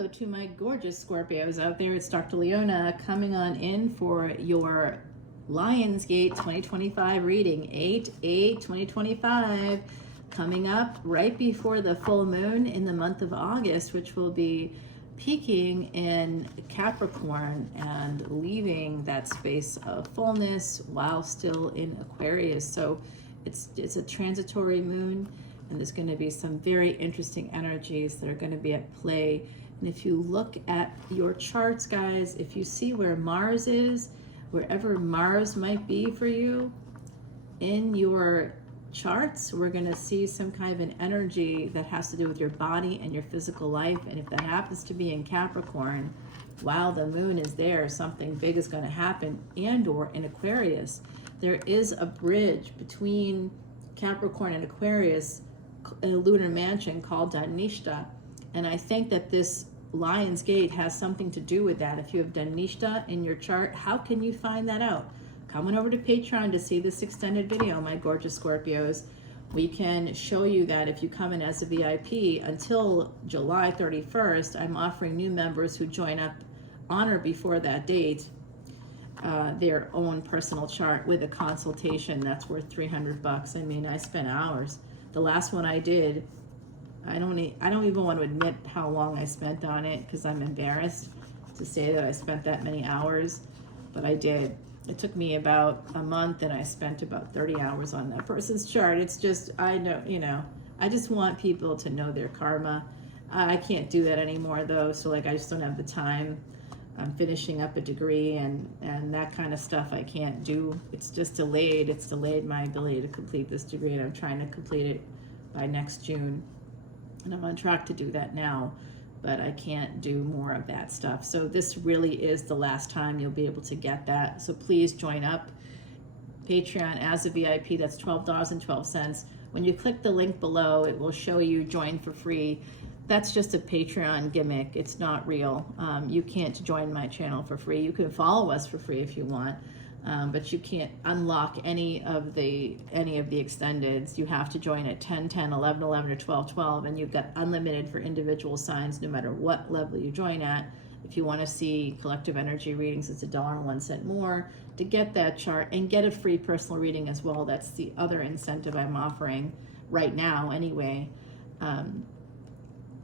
Hello to my gorgeous Scorpios out there. It's Dr. Leona coming on in for your Lionsgate 2025 reading, 8/8/2025, coming up right before the full moon in the month of August, which will be peaking in Capricorn and leaving that space of fullness while still in Aquarius. So it's a transitory moon, and there's going to be some very interesting energies that are going to be at play. And if you look at your charts, guys, if you see where Mars is, wherever Mars might be for you in your charts, we're going to see some kind of an energy that has to do with your body and your physical life. And if that happens to be in Capricorn, while the moon is there, something big is going to happen. And or in Aquarius, there is a bridge between Capricorn and Aquarius, a lunar mansion called Dhanishta. And I think that this Lion's Gate has something to do with that. If you have Dhanishta in your chart, how can you find that out? Come on over to Patreon to see this extended video, my gorgeous Scorpios. We can show you that if you come in as a VIP until July 31st. I'm offering new members who join up on or before that date their own personal chart with a consultation that's worth $300. I mean, I spent hours. The last one I did, I don't even want to admit how long I spent on it because I'm embarrassed to say that I spent that many hours, but I did. It took me about a month and I spent about 30 hours on that person's chart. It's just, I know, I just want people to know their karma. I can't do that anymore though, so like I just don't have the time. I'm finishing up a degree and that kind of stuff I can't do. It's just delayed. It's delayed my ability to complete this degree, and I'm trying to complete it by next June. And I'm on track to do that now, but I can't do more of that stuff. So this really is the last time you'll be able to get that. So please join up. Patreon as a VIP, that's $12.12. When you click the link below, it will show you join for free. That's just a Patreon gimmick. It's not real. You can't join my channel for free. You can follow us for free if you want, but you can't unlock any of the extendeds. You have to join at 10, 10, 11, 11, or 12, 12, and you've got unlimited for individual signs no matter what level you join at. If you want to see collective energy readings, it's $1.01 more to get that chart and get a free personal reading as well. That's the other incentive I'm offering right now anyway.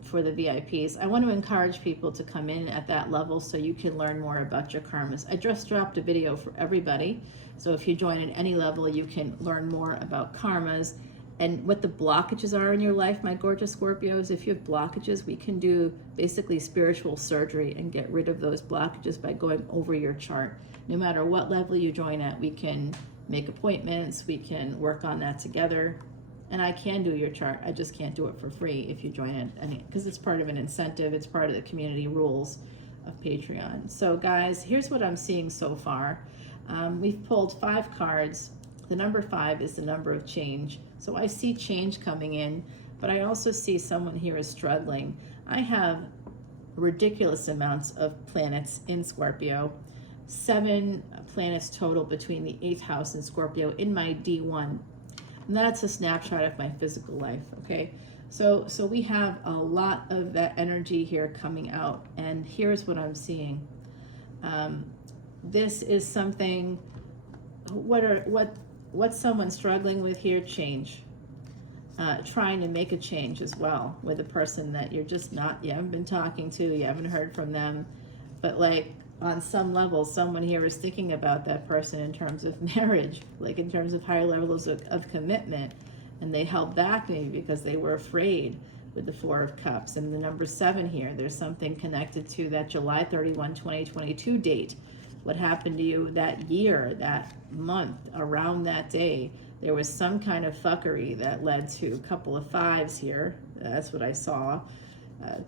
For the VIPs, I want to encourage people to come in at that level so you can learn more about your karmas. I just dropped a video for everybody, so if you join at any level, you can learn more about karmas and what the blockages are in your life, my gorgeous Scorpios. If you have blockages, we can do basically spiritual surgery and get rid of those blockages by going over your chart. No matter what level you join at, we can make appointments, we can work on that together. And I can do your chart. I just can't do it for free if you join it, because it's part of an incentive. It's part of the community rules of Patreon. So guys, here's what I'm seeing so far. We've pulled 5 cards. The number 5 is the number of change. So I see change coming in, but I also see someone here is struggling. I have ridiculous amounts of planets in Scorpio. 7 planets total between the 8th house and Scorpio in my D1. And that's a snapshot of my physical life, okay? So we have a lot of that energy here coming out, and here's what I'm seeing. This is something, what's someone struggling with here? Change. Trying to make a change as well with a person that you haven't been talking to, you haven't heard from them, but like, on some level, someone here is thinking about that person in terms of marriage, like in terms of higher levels of commitment, and they held back maybe because they were afraid with the 4 of Cups. And the number 7 here, there's something connected to that July 31, 2022 date. What happened to you that year, that month, around that day? There was some kind of fuckery that led to a couple of 5s here. That's what I saw.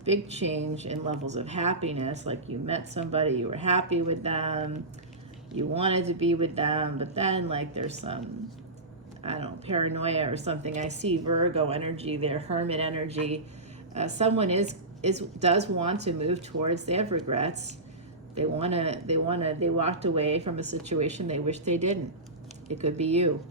Big change in levels of happiness, like you met somebody, you were happy with them, you wanted to be with them, but then like there's some, I don't know, paranoia or something. I see Virgo energy there, Hermit energy. Someone does want to move towards, they have regrets. They walked away from a situation they wish they didn't. It could be you.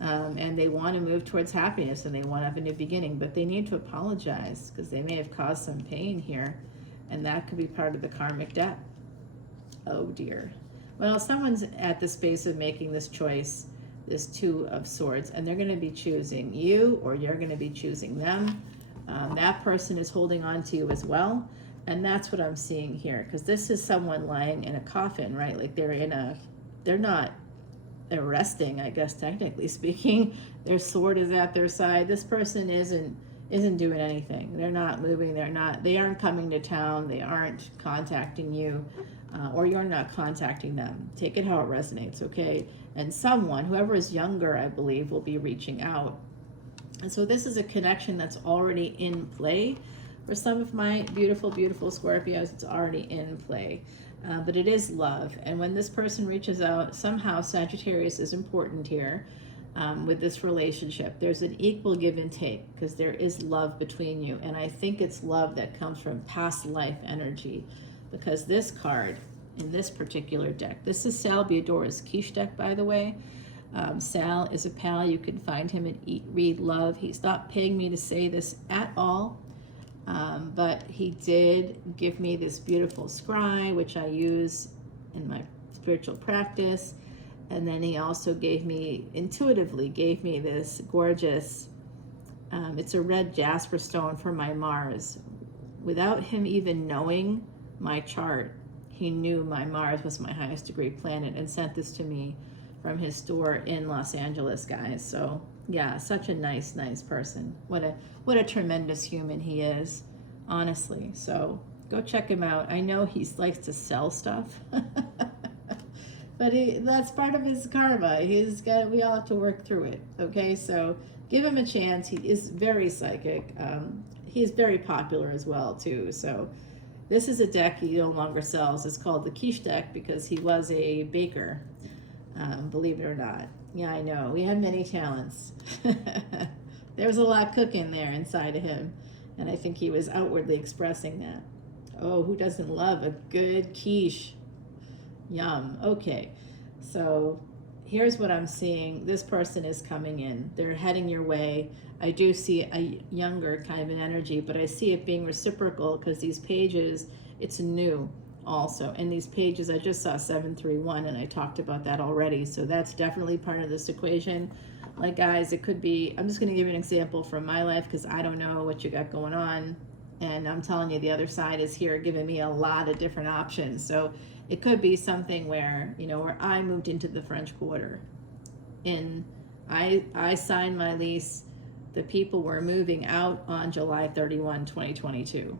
And they want to move towards happiness and they want to have a new beginning, but they need to apologize because they may have caused some pain here. And that could be part of the karmic debt. Oh dear. Well, someone's at the space of making this choice, this Two of Swords, and they're going to be choosing you, or you're going to be choosing them. That person is holding on to you as well. And that's what I'm seeing here, because this is someone lying in a coffin, right? Like they're not resting, I guess, technically speaking. Their sword is at their side. This person isn't doing anything. They're not moving. They aren't coming to town. They aren't contacting you, or you're not contacting them. Take it how it resonates, okay? And someone, whoever is younger, I believe, will be reaching out. And so this is a connection that's already in play. For some of my beautiful, beautiful Scorpios, it's already in play. But it is love. And when this person reaches out, somehow Sagittarius is important here with this relationship. There's an equal give and take, because there is love between you. And I think it's love that comes from past life energy, because this card in this particular deck, this is Sal Biodora's quiche deck, by the way. Sal is a pal. You can find him at Eat, Read, Love. He's not paying me to say this at all. But he did give me this beautiful scry, which I use in my spiritual practice. And then he also intuitively gave me this gorgeous, it's a red jasper stone for my Mars. Without him even knowing my chart, he knew my Mars was my highest degree planet and sent this to me from his store in Los Angeles, guys. So yeah, such a nice, nice person. What a tremendous human he is, honestly. So go check him out. I know he likes to sell stuff, but that's part of his karma. We all have to work through it. Okay, so give him a chance. He is very psychic. He's very popular as well too. So this is a deck he no longer sells. It's called the quiche deck because he was a baker. Believe it or not. Yeah, I know. We had many talents. There was a lot cooking there inside of him. And I think he was outwardly expressing that. Oh, who doesn't love a good quiche? Yum. Okay. So here's what I'm seeing. This person is coming in. They're heading your way. I do see a younger kind of an energy, but I see it being reciprocal because these pages, it's new also. And these pages, I just saw 731 and I talked about that already. So that's definitely part of this equation. Like, guys, it could be, I'm just going to give you an example from my life because I don't know what you got going on. And I'm telling you, the other side is here giving me a lot of different options. So it could be something where, where I moved into the French Quarter. I signed my lease. The people were moving out on July 31, 2022.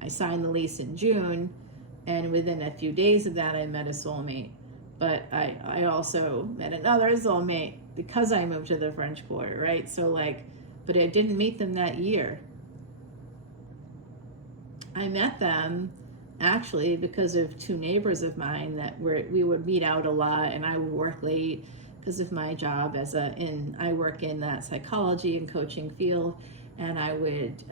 I signed the lease in June. And within a few days of that, I met a soulmate. But I also met another soulmate because I moved to the French Quarter, right? So but I didn't meet them that year. I met them actually because of two neighbors of mine that we would meet out a lot, and I would work late because of my job I work in that psychology and coaching field. And I would,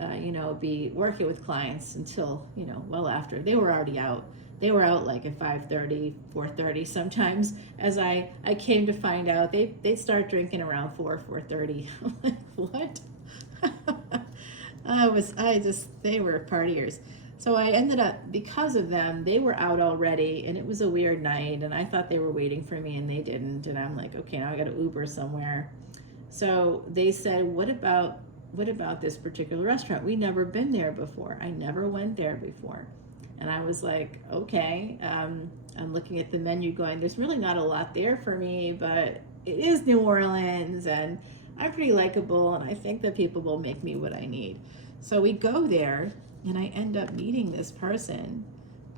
be working with clients until, well after. They were already out. They were out like at 5:30, 4:30 sometimes. As I came to find out, they'd start drinking around 4:30. I'm like, what? They were partiers. So I ended up, because of them, they were out already, and it was a weird night, and I thought they were waiting for me, and they didn't. And I'm like, okay, now I got to Uber somewhere. So they said, what about this particular restaurant? We'd never been there before. I never went there before. And I was like, okay. I'm looking at the menu going, there's really not a lot there for me, but it is New Orleans and I'm pretty likable and I think that people will make me what I need. So we go there and I end up meeting this person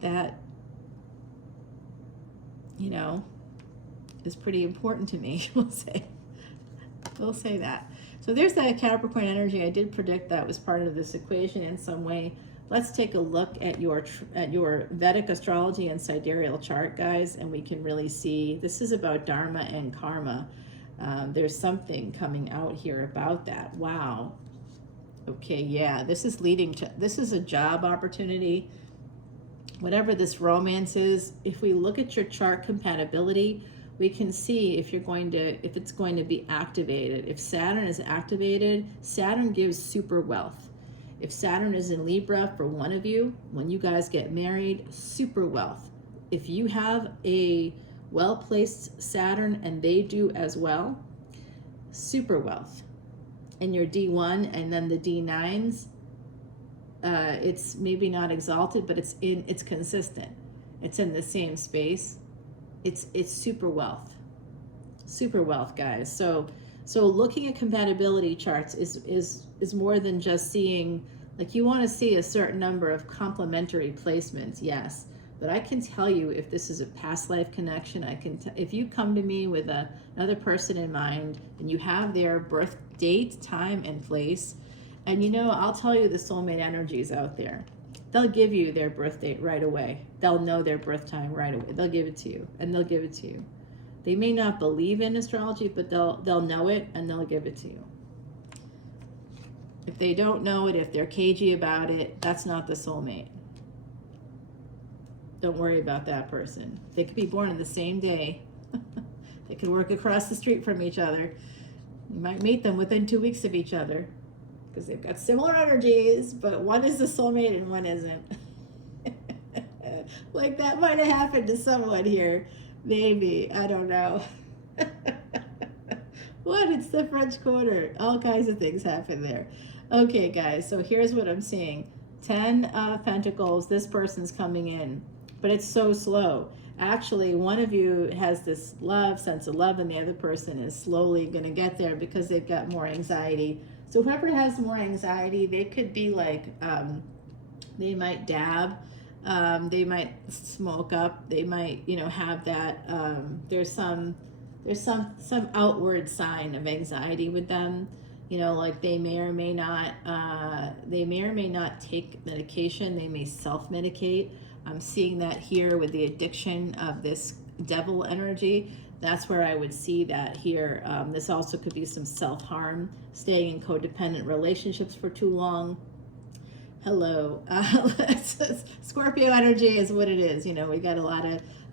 that, is pretty important to me, we'll say. We'll say that. So there's that Capricorn energy. I did predict that was part of this equation in some way. Let's take a look at your Vedic astrology and sidereal chart, guys, and we can really see this is about Dharma and karma. There's something coming out here about that. Wow. Okay, yeah, this is a job opportunity. Whatever this romance is, if we look at your chart compatibility, we can see if it's going to be activated. If Saturn is activated, Saturn gives super wealth. If Saturn is in Libra for one of you, when you guys get married, super wealth. If you have a well-placed Saturn and they do as well, super wealth. And your D1 and then the D9s, it's maybe not exalted, but it's consistent. It's in the same space. It's super wealth. Super wealth, guys. So looking at compatibility charts is more than just seeing, like, you want to see a certain number of complementary placements, yes. But I can tell you if this is a past life connection. If you come to me with another person in mind and you have their birth date, time, and place, and I'll tell you the soulmate energies out there. They'll give you their birth date right away. They'll know their birth time right away. They'll give it to you, and they'll give it to you. They may not believe in astrology, but they'll know it and they'll give it to you. If they don't know it, if they're cagey about it, that's not the soulmate. Don't worry about that person. They could be born on the same day. They could work across the street from each other. You might meet them within 2 weeks of each other because they've got similar energies, but one is the soulmate and one isn't. Like, that might have happened to someone here. Maybe. I don't know. What? It's the French Quarter. All kinds of things happen there. Okay, guys. So here's what I'm seeing. 10 of Pentacles. This person's coming in. But it's so slow. Actually, one of you has this sense of love, and the other person is slowly going to get there because they've got more anxiety. So whoever has more anxiety, they could be like, they might dab, they might smoke up, they might, have that, there's some outward sign of anxiety with them. Like they may or may not take medication. They may self-medicate. I'm seeing that here with the addiction of this devil energy. That's where I would see that here. This also could be some self-harm, staying in codependent relationships for too long. Hello. Scorpio energy is what it is. We got a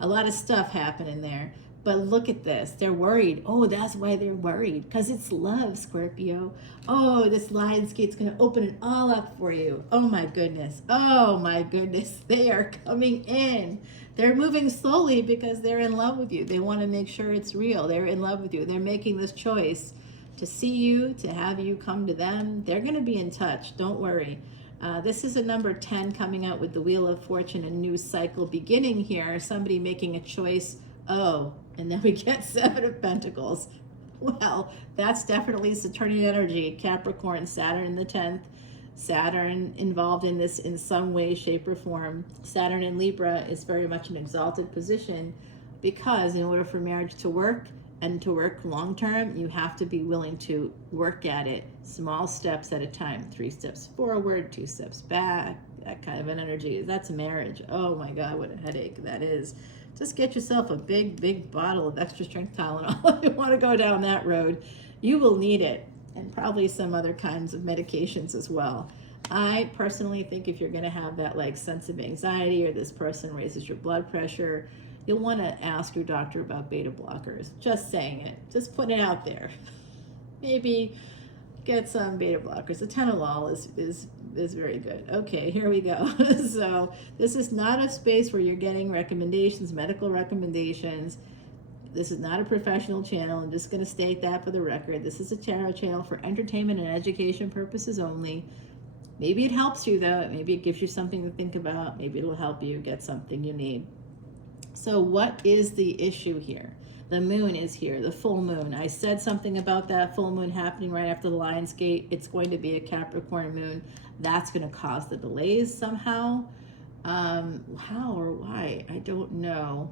lot of stuff happening there. But look at this. They're worried. Oh, that's why they're worried. Because it's love, Scorpio. Oh, this Lionsgate's going to open it all up for you. Oh, my goodness. Oh, my goodness. They are coming in. They're moving slowly because they're in love with you. They want to make sure it's real. They're in love with you. They're making this choice to see you, to have you come to them. They're going to be in touch. Don't worry. This is a number 10 coming out with the Wheel of Fortune, a new cycle beginning here. Somebody making a choice. Oh, and then we get 7 of Pentacles. Well, that's definitely Saturnian energy. Capricorn, Saturn in the 10th. Saturn involved in this in some way, shape, or form. Saturn in Libra is very much an exalted position because in order for marriage to work and to work long term, you have to be willing to work at it small steps at a time. 3 steps forward, 2 steps back, that kind of an energy. That's marriage. Oh my God, what a headache that is. Just get yourself a big bottle of extra strength Tylenol if you want to go down that road. You will need it, and probably some other kinds of medications as well. I personally think if you're going to have that sense of anxiety, or this person raises your blood pressure, you'll want to ask your doctor about beta blockers. Just saying it. Just putting it out there. Maybe get some beta blockers. Atenolol is very good. Okay, here we go. So this is not a space where you're getting recommendations, medical recommendations. This is not a professional channel. I'm just going to state that for the record. This is a tarot channel for entertainment and education purposes only. Maybe it helps you, though. Maybe it gives you something to think about. Maybe it'll help you get something you need. So what is the issue here? The moon is here, the full moon. I said something about that full moon happening right after the Lionsgate. It's going to be a Capricorn moon. That's going to cause the delays somehow. How or why? I don't know.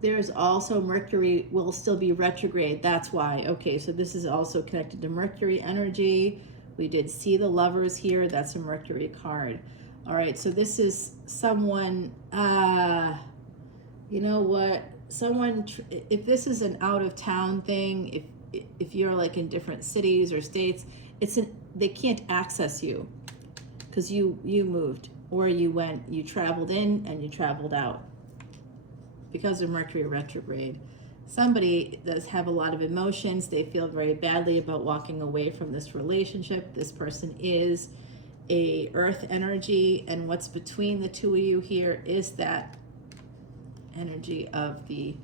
There's also Mercury will still be retrograde. That's why. Okay, so this is also connected to Mercury energy. We did see the Lovers here. That's a Mercury card. All right, so this is someone, you know what? Someone, if this is an out of town thing, if you're in different cities or states, they can't access you because you moved, or you traveled in and you traveled out because of Mercury retrograde. somebody does have a lot of emotions. They feel very badly about walking away from this relationship. This person is a earth energy, and what's between the two of you here is that energy of the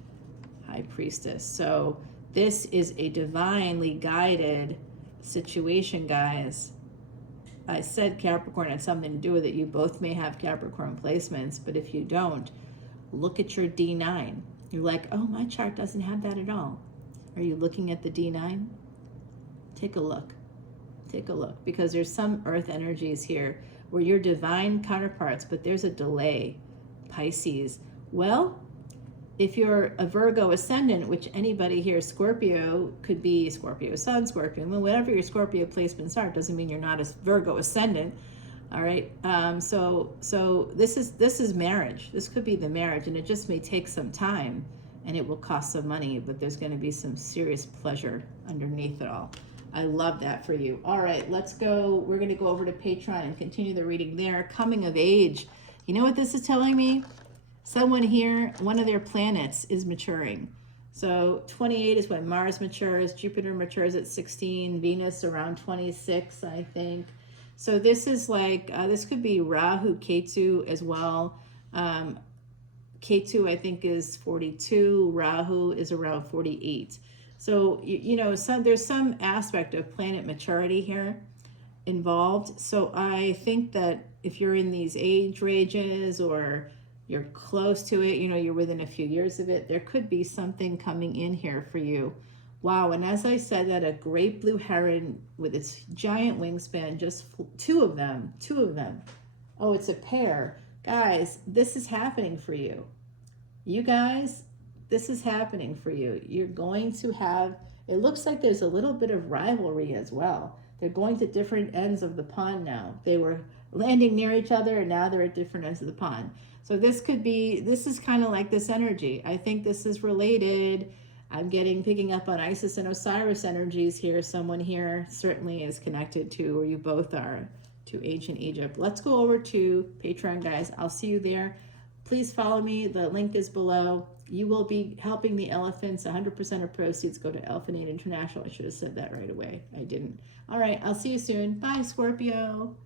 High Priestess. So this is a divinely guided situation, guys. I said Capricorn had something to do with it. You both may have Capricorn placements, but if you don't, look at your D9. You're like, oh, my chart doesn't have that at all. Are you looking at the D9? Take a look. Take a look, because there's some earth energies here where you're divine counterparts, but there's a delay. Pisces. Well, if you're a Virgo ascendant, which anybody here, Scorpio, could be Scorpio sun, Scorpio moon, whatever your Scorpio placements are, doesn't mean you're not a Virgo ascendant. All right. So this is marriage. This could be the marriage, and it just may take some time, and it will cost some money, but there's going to be some serious pleasure underneath it all. I love that for you. All right, let's go. We're going to go over to Patreon and continue the reading there. Coming of age. You know what this is telling me? Someone here, one of their planets is maturing. So 28 is when Mars matures. Jupiter matures at 16. Venus around 26, I think. So this is like, this could be Rahu, Ketu as well. Ketu, I think, is 42. Rahu is around 48. So, you know, there's some aspect of planet maturity here involved. So I think that if you're in these age ranges or you're close to it, you know, you're within a few years of it, there could be something coming in here for you. Wow. And as I said, that a great blue heron with its giant wingspan, just two of them. Oh, it's a pair. Guys, this is happening for you. You guys, this is happening for you. You're going to have, it looks like there's a little bit of rivalry as well. They're going to different ends of the pond now. They were landing near each other, and now they're at different ends of the pond. So this could be, this is kind of like this energy. I think this is related. I'm picking up on Isis and Osiris energies here. Someone here certainly is connected to, or you both are, to ancient Egypt. Let's go over to Patreon, guys. I'll see you there. Please follow me. The link is below. You will be helping the elephants. 100% of proceeds go to Elephant Aid International. I should have said that right away. I didn't. All right. I'll see you soon. Bye, Scorpio.